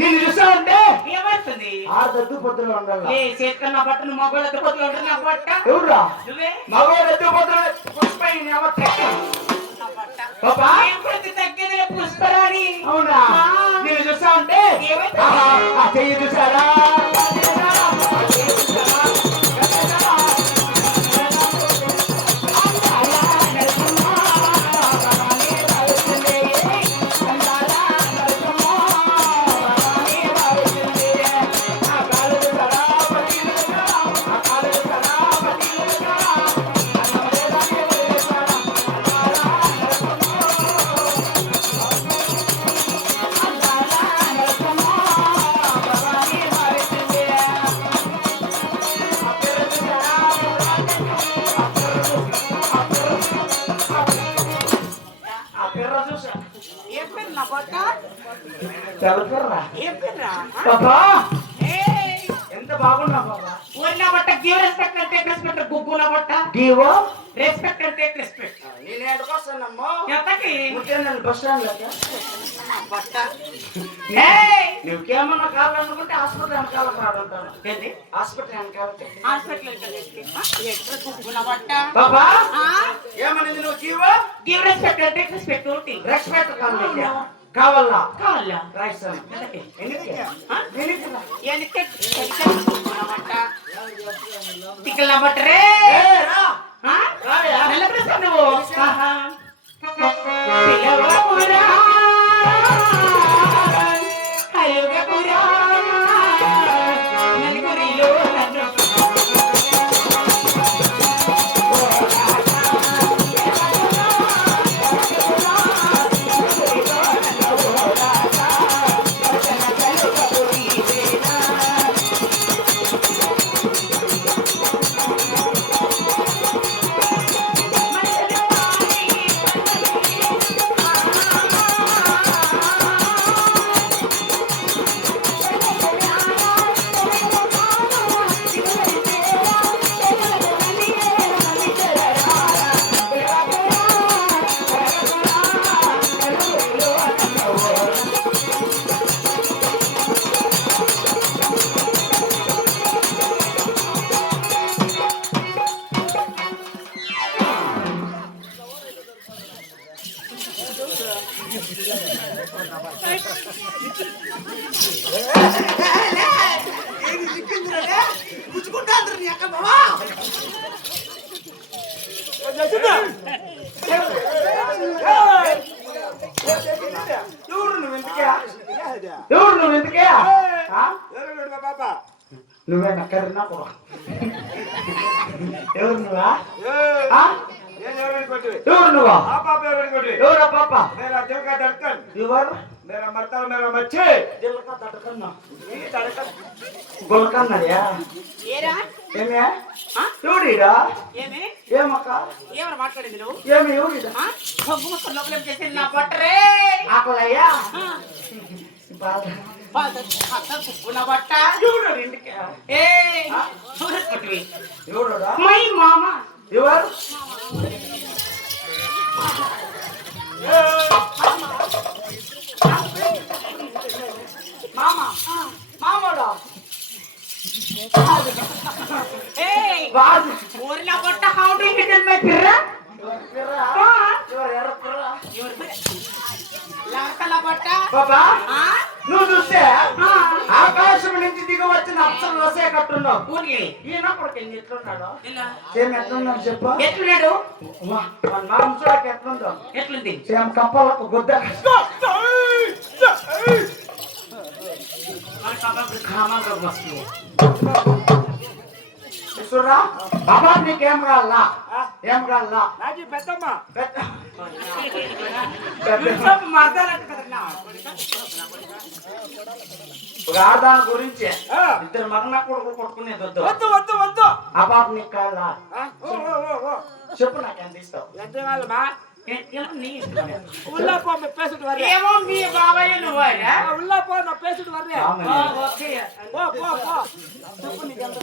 నేను చూస్తా ఉంటే ఏమవుతుంది? ఆరు పొద్దులు ఉండాలి. చేతికన్నా బట్టలు మగోళ్ళ పొద్దులు ఉంటుంది నా బట్ట. ఎవరురా నువ్వే మగవాడు పొద్దులు తగ్గేది పుష్పరాని. అవునా? నేను చూస్తా ఉంటే చెయ్యి చూసారా? ఎంత బాగున్నా బాబా. ఊరినా బట్ట గివ్ రెస్పెక్ట్ అంటే రెస్పెక్ట్, గుగ్గున బట్ట గివ్ రెస్పెక్ట్ అంటే రెస్పెక్ట్. నేను ఎక్కడికొస్తానమ్మా? ఎంతకి ముఖ్యంగా బస్ స్టాండ్ లెక్క బట్ట. నువ్వేమన్నా కావాలనుకుంటే హాస్పిటల్ వెనకాలకు రాడంటాను. ఏంటి హాస్పిటల్ వెనకాలకి హాస్పిటల్ గుగ్గున బట్ట. బాబా ఏమనేది నువ్వు? గివ్ రెస్పెక్ట్ అంటే రెస్పెక్ట్ ఒకటి. రెస్పెక్ట్ కావాలా? కావాలా? రాయిస్తాను. తిక్కల బట్టరే నెల ప్రశ్న నువ్వు నువ్వే నక్కరినా కూడా ఎవరు నువ్వా? ఎవరు నువ్వా? ఎవరా పాప? ఎవరు? గొలకన్నయ్యా ఏమే ఎవడీడా? ఏమక్క ఏమన్నా మాట్లాడింది నువ్వు? ఏమి ఎవడీడా? లోపల చేసింది నా బట్టరే ఆకలయ్యా బట్ట ఇంటికి ఎవరు మామ ఎవరు? మామ మామడా ఊరిన బట్ట how do you tell my పిర్రా బాబా నువ్వు చూస్తే ఆకాశం నుంచి దిగి వచ్చిన అప్సలు వసే కట్టున్నావు. ఈయన కొడుకు ఎట్లున్నాడు? సేమ్ ఎట్లున్నాడు చెప్పు. ఎట్లున్నాడు? మనం చూడక ఎట్లుందో. ఎట్లుంది? సేమ్ కప్పలకు గుద్ద కబాబ్ కామాగా వస్తుంది. చూడరా బాబా నీకేం కావాలా ఏం కావాలా నాకు పెద్దమ్మ పెద్ద యూసఫ్ మర్దాలంట కదన్నా. ఒక ఆడదాని గురించి ఆ. ఇద్దరు మగన కొడుకు కొట్టుకునేది వద్దు వద్దు వద్దు వద్దు ఆ బాబు నీకు కావాలా ఓ ఓ ఓ ఓ చెప్పు నాకెంత ఇస్తావు ఎంత కావాలమ్మా నీ ఇష్టం. ఉల్లా పో మీ పేసుడు వర్రే ఏమో మీ బాబాయ్ నువ్వరా? ఉల్లా పో నా పేసుడు వర్రే ఆమె. ఓకే. పో పో పో చెప్పు నీకు ఎంత